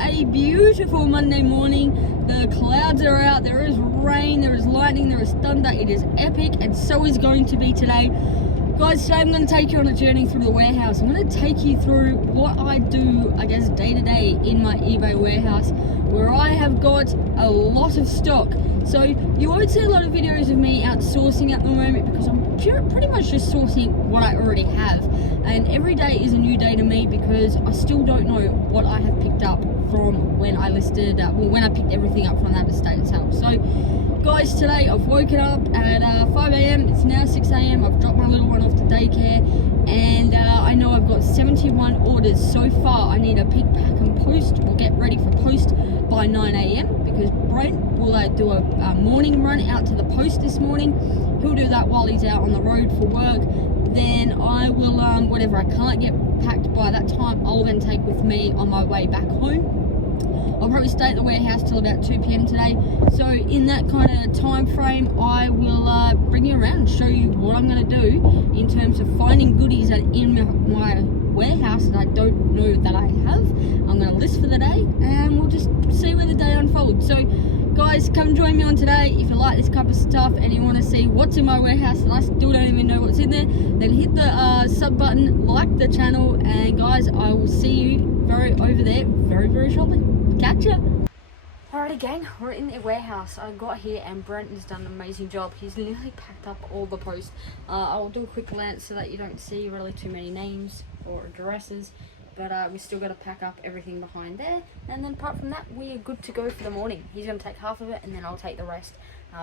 a beautiful Monday morning. The clouds are out, there is rain, there is lightning, there is thunder. It is epic, and so is going to be today. Guys, today I'm going to take you on a journey through the warehouse. I'm going to take you through what I do, I guess, day to day in my eBay warehouse, where I have got a lot of stock. So you won't see a lot of videos of me outsourcing at the moment because I'm pretty much just sourcing what I already have. And every day is a new day to me because I still don't know what I have picked up from when I listed, when I picked everything up from that estate sale. So guys, today I've woken up at 5 a.m. It's now 6 a.m. I've dropped my little one off to daycare, and I know I've got 71 orders so far. I need to pick, pack and post, or get ready for post by 9 a.m. because Brent will do a morning run out to the post this morning. He'll do that while he's out on the road for work. Then I will, whatever I can't get packed by that time, I'll then take with me on my way back home. I'll probably stay at the warehouse till about 2 p.m. today. So in that kind of time frame, I will bring you around and show you what I'm going to do in terms of finding goodies that in my warehouse that I don't know that I have. I'm going to list for the day, and we'll just see where the day unfolds. So guys, come join me on today. If you like this type of stuff and you want to see what's in my warehouse and I still don't even know what's in there, then hit the sub button, like the channel, and guys, I will see you over there very shortly. Catch ya! Alrighty gang, we're in the warehouse. I got here and Brent has done an amazing job. He's nearly packed up all the posts. I'll do a quick glance so that you don't see really too many names or addresses. But we still got to pack up everything behind there, and then apart from that, we are good to go for the morning. He's going to take half of it, and then I'll take the rest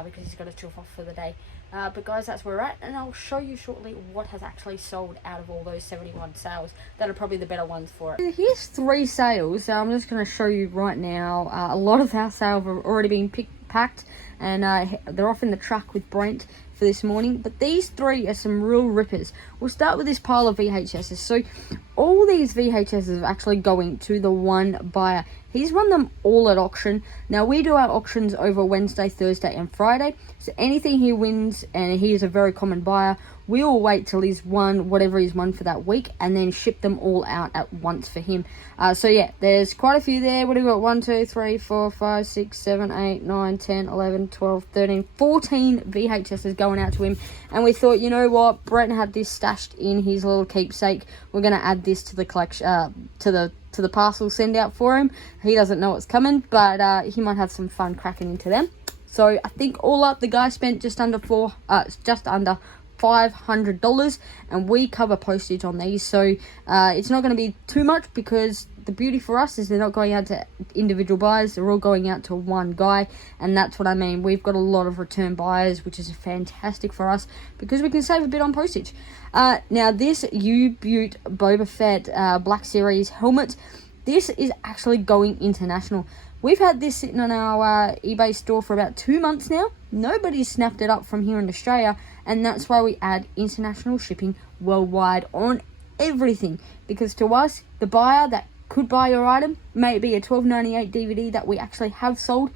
because he's got to chuff off for the day. But guys, that's where we're at, and I'll show you shortly what has actually sold out of all those 71 sales that are probably the better ones for it. Here's 3 sales. I'm just going to show you right now. A lot of our sales have already been packed, and they're off in the truck with Brent for this morning. But these 3 are some real rippers. We'll start with this pile of VHSs. So all these VHSs are actually going to the one buyer. He's run them all at auction. Now we do our auctions over Wednesday, Thursday and Friday. So anything he wins, and he is a very common buyer, we will wait till he's won whatever he's won for that week and then ship them all out at once for him. So yeah, there's quite a few there. What have we got? 1, 2, 3, 4, 5, 6, 7, 8, 9, 10, 11, 12, 13, 14 VHSs going out to him. And we thought, you know what? Brent had this stashed in his little keepsake. We're going to add this to the collection, to the parcel send out for him. He doesn't know what's coming, but he might have some fun cracking into them. So I think all up, the guy spent just under $500, and we cover postage on these, so it's not going to be too much, because the beauty for us is they're not going out to individual buyers, they're all going out to one guy, and that's what I mean. We've got a lot of return buyers, which is fantastic for us because we can save a bit on postage. Now this U-Butte Boba Fett Black Series helmet, this is actually going international. We've had this sitting on our eBay store for about 2 months now. Nobody's snapped it up from here in Australia, and that's why we add international shipping worldwide on everything. Because to us, the buyer that could buy your item, may it be a $12.98 DVD that we actually have sold,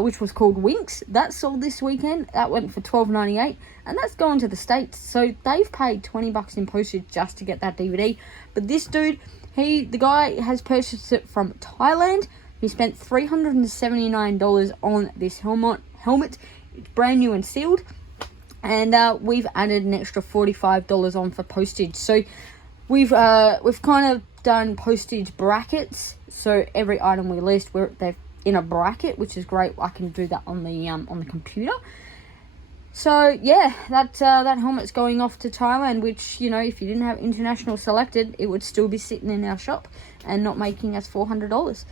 which was called Winx. That sold this weekend. That went for $12.98, and that's going to the States. So they've paid $20 in postage just to get that DVD. But this dude, the guy has purchased it from Thailand. He spent $379 on this helmet. It's brand new and sealed, and we've added an extra $45 on for postage. So we've kind of done postage brackets. So every item we list, they're in a bracket, which is great. I can do that on the computer. So yeah, that helmet's going off to Thailand, which, you know, if you didn't have international selected, it would still be sitting in our shop and not making us $400.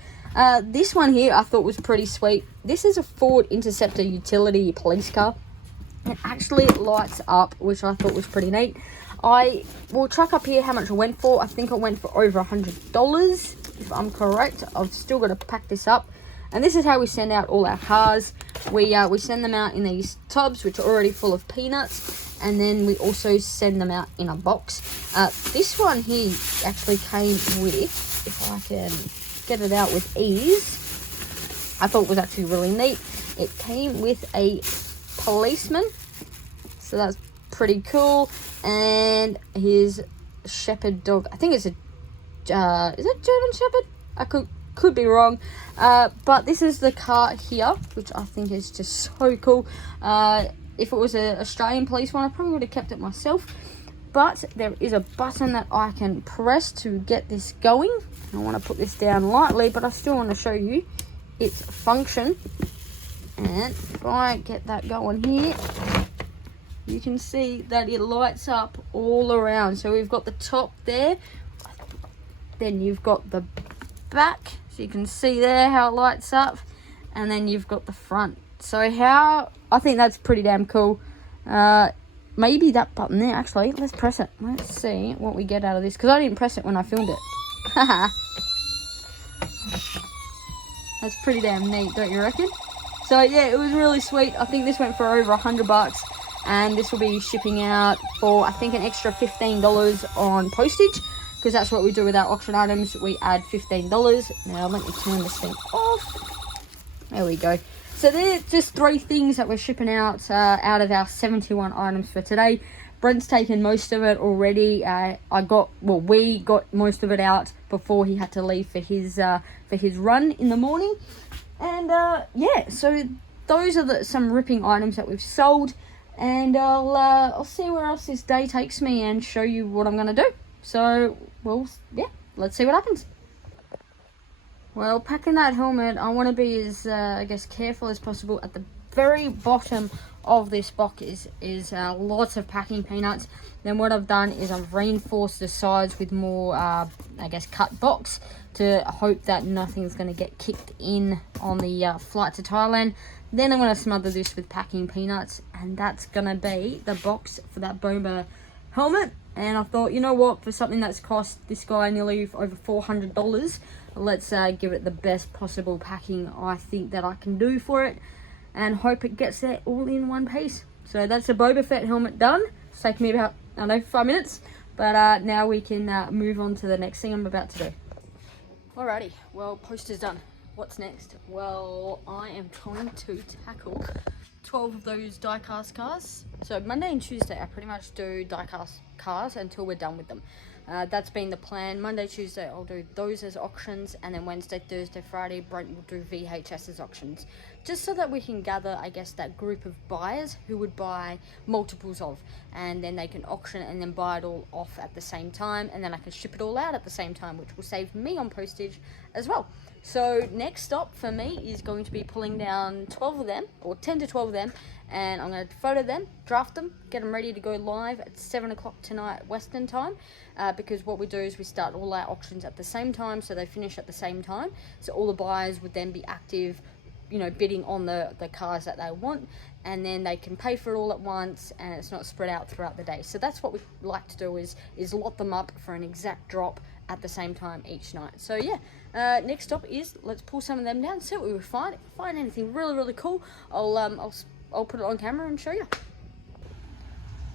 This one here I thought was pretty sweet. This is a Ford Interceptor utility police car. It actually lights up, which I thought was pretty neat. I will track up here how much it went for. I think it went for over $100, if I'm correct. I've still got to pack this up. And this is how we send out all our cars. We send them out in these tubs, which are already full of peanuts, and then we also send them out in a box. This one here actually came with, if I can get it out with ease, I thought it was actually really neat. It came with a policeman, so that's pretty cool, and his shepherd dog. I think it's a is it German Shepherd? I could be wrong. But this is the car here, which I think is just so cool. If it was an Australian police one, I probably would have kept it myself. But there is a button that I can press to get this going. I want to put this down lightly, but I still want to show you its function. And if I get that going here, you can see that it lights up all around. So we've got the top there, then you've got the back, so you can see there how it lights up, and then you've got the front. So I think that's pretty damn cool. Maybe that button there, actually, let's press it. Let's see what we get out of this, because I didn't press it when I filmed it. That's pretty damn neat, don't you reckon? So yeah, it was really sweet. I think this went for over $100, and this will be shipping out for, I think, an extra $15 on postage, because that's what we do with our auction items. We add $15. Now let me turn this thing off. There we go. So they're just 3 things that we're shipping out of our 71 items for today. Brent's taken most of it already. We got most of it out before he had to leave for his run in the morning. And yeah, so those are some ripping items that we've sold. And I'll see where else this day takes me and show you what I'm going to do. So, well, yeah, let's see what happens. Well, packing that helmet, I want to be as, I guess, careful as possible. At the very bottom of this box is lots of packing peanuts. Then what I've done is I've reinforced the sides with more, I guess, cut box to hope that nothing's going to get kicked in on the flight to Thailand. Then I'm going to smother this with packing peanuts, and that's going to be the box for that bomber helmet. And I thought, you know what, for something that's cost this guy nearly over $400, let's give it the best possible packing I think that I can do for it, and hope it gets there all in one piece. So that's a Boba Fett helmet done. It's taken me about, I don't know, 5 minutes, but now we can move on to the next thing I'm about to do. Alrighty, well, poster's done. What's next? Well, I am trying to tackle 12 of those die-cast cars. So Monday and Tuesday I pretty much do die-cast cars until we're done with them. That's been the plan. Monday, Tuesday I'll do those as auctions, and then Wednesday, Thursday, Friday Brent will do VHS as auctions, just so that we can gather, I guess, that group of buyers who would buy multiples of, and then they can auction and then buy it all off at the same time, and then I can ship it all out at the same time, which will save me on postage as well. So next stop for me is going to be pulling down 12 of them, or 10 to 12 of them, and I'm going to photo them, draft them, get them ready to go live at 7 o'clock tonight Western time, because what we do is we start all our auctions at the same time, so they finish at the same time, so all the buyers would then be active, you know, bidding on the cars that they want, and then they can pay for it all at once, and it's not spread out throughout the day. So that's what we like to do, is lot them up for an exact drop at the same time each night. So yeah, next stop is let's pull some of them down, see what we find. If I find anything really cool, I'll put it on camera and show you.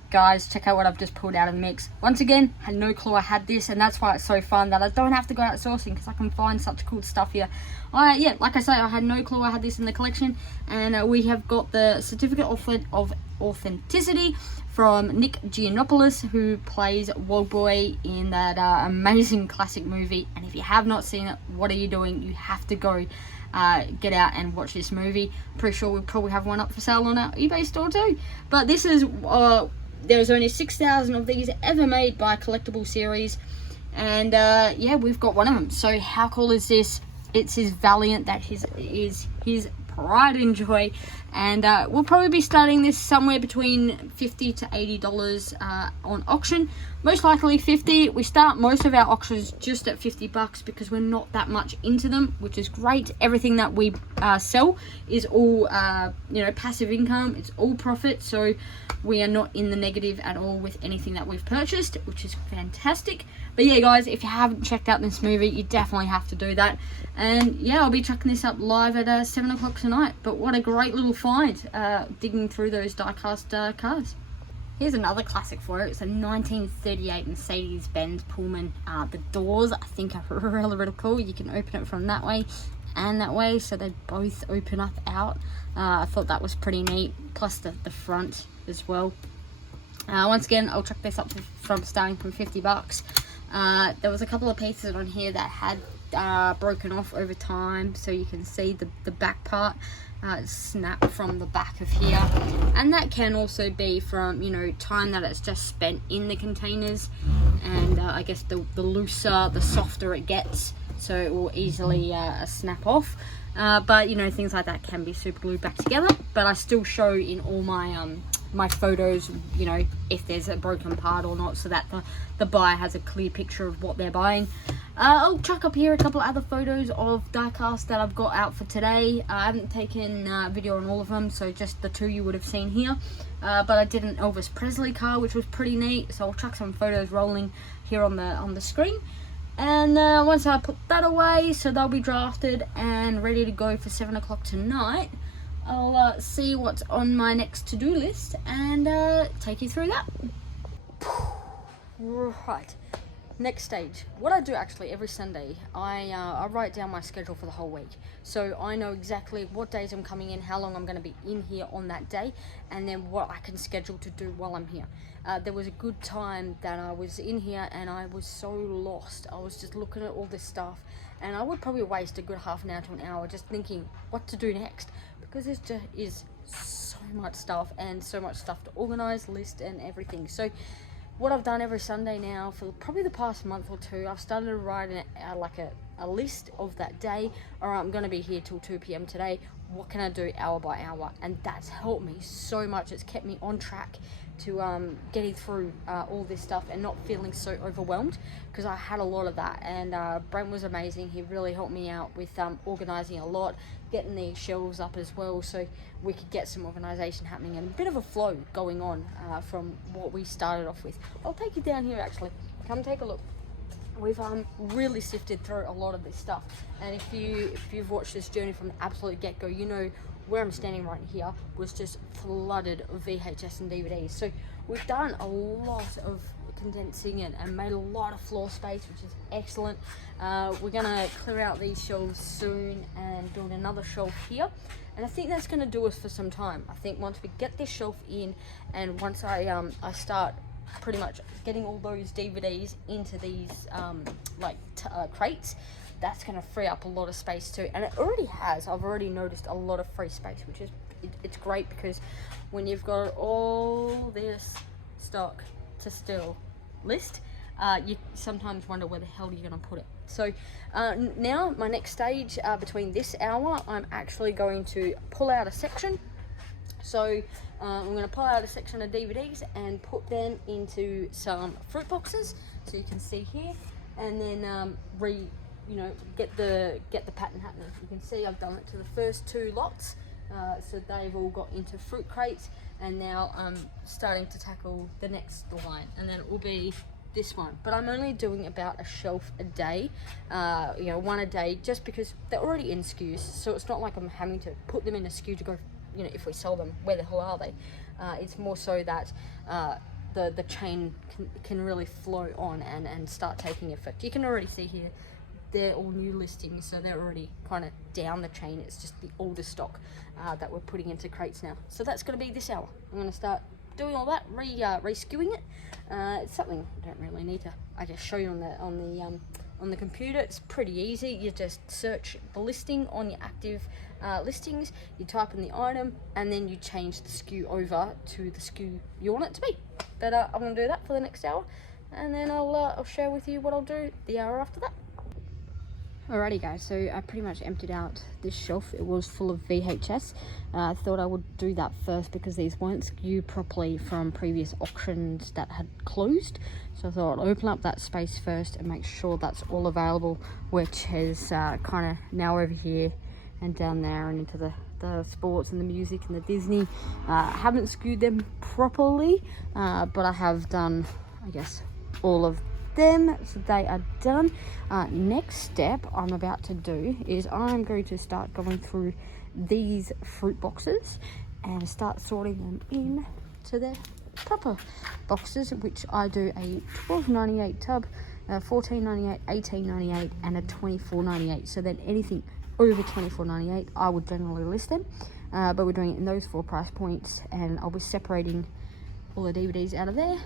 Guys, check out what I've just pulled out of the mix. Once again, had no clue I had this, and that's why it's so fun that I don't have to go out sourcing, because I can find such cool stuff here. Yeah, like I say, I had no clue I had this in the collection, and we have got the certificate of authenticity from Nick Giannopoulos, who plays Wild Boy in that amazing classic movie. And if you have not seen it, what are you doing? You have to go get out and watch this movie. Pretty sure we'll probably have one up for sale on our eBay store too. But this is there's only 6,000 of these ever made by Collectible Series, and yeah, we've got one of them. So how cool is this? It's his Valiant that is his pride and joy, and we'll probably be starting this somewhere between $50 to $80 on auction. Most likely 50. We start most of our auctions just at $50 because we're not that much into them, which is great. Everything that we sell is all passive income. It's all profit, so we are not in the negative at all with anything that we've purchased, which is fantastic. But yeah, guys, if you haven't checked out this movie, you definitely have to do that. And yeah, I'll be chucking this up live at 7 o'clock tonight. But what a great little find, digging through those die-cast cars. Here's another classic for it. It's a 1938 Mercedes-Benz Pullman. The doors, I think, are really cool. You can open it from that way and that way, so they both open up out. I thought that was pretty neat, plus the front as well. Once again, I'll chuck this up from starting from $50. There was a couple of pieces on here that had broken off over time, so you can see the back part snap from the back of here, and that can also be from, you know, time that it's just spent in the containers, and I guess the looser, the softer it gets, so it will easily snap off. But you know, things like that can be super glued back together. But I still show in all my my photos, you know, if there's a broken part or not, so that the buyer has a clear picture of what they're buying. I'll chuck up here a couple of other photos of diecast that I've got out for today. I haven't taken video on all of them, so just the two you would have seen here. But I did an Elvis Presley car, which was pretty neat, so I'll chuck some photos rolling here on the screen. And once I put that away, so they'll be drafted and ready to go for 7 o'clock tonight, I'll see what's on my next to-do list and take you through that. Right, next stage. What I do actually every Sunday, I write down my schedule for the whole week, so I know exactly what days I'm coming in, how long I'm going to be in here on that day, and then what I can schedule to do while I'm here. There was a good time that I was in here and I was so lost. I was just looking at all this stuff, and I would probably waste a good half an hour to an hour just thinking what to do next, because there just is so much stuff and so much stuff to organize, list, and everything. So what I've done every Sunday now for probably the past month or two, I've started writing like a list of that day. All right, I'm going to be here till 2 p.m. today. What can I do hour by hour? And that's helped me so much. It's kept me on track to getting through all this stuff and not feeling so overwhelmed, because I had a lot of that. And Brent was amazing. He really helped me out with organizing a lot, getting the shelves up as well, so we could get some organization happening and a bit of a flow going on from what we started off with. I'll take you down here actually. Come take a look. We've really sifted through a lot of this stuff, and if you've watched this journey from the absolute get-go, you know where I'm standing right here was just flooded of VHS and DVDs. So we've done a lot of condensing and made a lot of floor space, which is excellent. We're gonna clear out these shelves soon and build another shelf here, and I think that's gonna do us for some time. I think once we get this shelf in, and once I start pretty much getting all those DVDs into these crates, that's going to free up a lot of space too, and it already has. I've already noticed a lot of free space, which is it's great, because when you've got all this stock to still list, you sometimes wonder where the hell you're going to put it. So now my next stage, between this hour, I'm actually going to pull out a section. So I'm going to pull out a section of DVDs and put them into some fruit boxes, so you can see here, and then get the pattern happening. You can see I've done it to the first 2 lots, so they've all got into fruit crates, and now I'm starting to tackle the next line, and then it will be this one. But I'm only doing about a shelf a day, one a day, just because they're already in SKUs, so it's not like I'm having to put them in a SKU to go, if we sell them, where the hell are they? It's more so that the chain can really flow on and start taking effect. You can already see here, they're all new listings, so they're already kind of down the chain. It's just the older stock that we're putting into crates now. So that's going to be this hour. I'm going to start doing all that, re-skewing it. It's something I don't really need to, I guess, show you on the computer. It's pretty easy. You just search the listing on your active listings, you type in the item, and then you change the SKU over to the SKU you want it to be. But I'm going to do that for the next hour, and then I'll share with you what I'll do the hour after that. Alrighty guys, so I pretty much emptied out this shelf. It was full of VHS. I thought I would do that first because these weren't skewed properly from previous auctions that had closed. So I thought I'd open up that space first and make sure that's all available, which is kind of now over here and down there and into the sports and the music and the Disney. Haven't skewed them properly, but I have done, I guess, all of them, so they are done. Next step I'm about to do is I'm going to start going through these fruit boxes and start sorting them in to their proper boxes, which I do a $12.98 tub, $14.98, $18.98 and a $24.98. So then anything over $24.98 I would generally list them, but we're doing it in those 4 price points, and I'll be separating all the DVDs out of there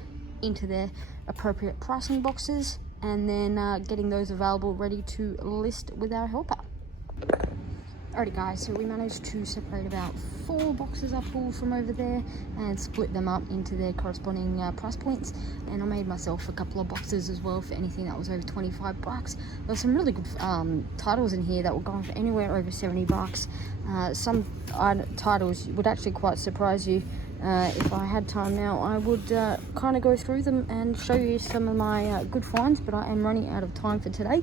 into their appropriate pricing boxes, and then getting those available ready to list with our helper. Alrighty guys, so we managed to separate about 4 boxes I pulled from over there and split them up into their corresponding price points, and I made myself a couple of boxes as well for anything that was over 25 bucks. There were some really good titles in here that were going for anywhere over 70 bucks. Some titles would actually quite surprise you. If I had time now, I would kind of go through them and show you some of my good finds, but I am running out of time for today.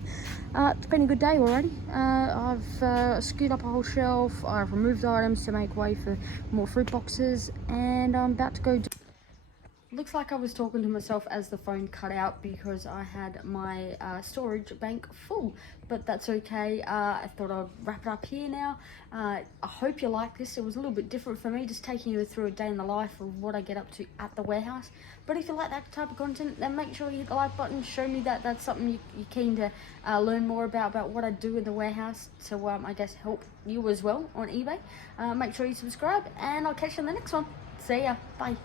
It's been a good day already. I've skewed up a whole shelf, I've removed items to make way for more fruit boxes, and I'm about to go do... Looks like I was talking to myself as the phone cut out because I had my storage bank full, but that's okay. I thought I'd wrap it up here now. I hope you like this. It was a little bit different for me, just taking you through a day in the life of what I get up to at the warehouse. But if you like that type of content, then make sure you hit the like button. Show me that that's something you're keen to learn more about what I do in the warehouse, to I guess help you as well on eBay. Make sure you subscribe, and I'll catch you in the next one. See ya. Bye.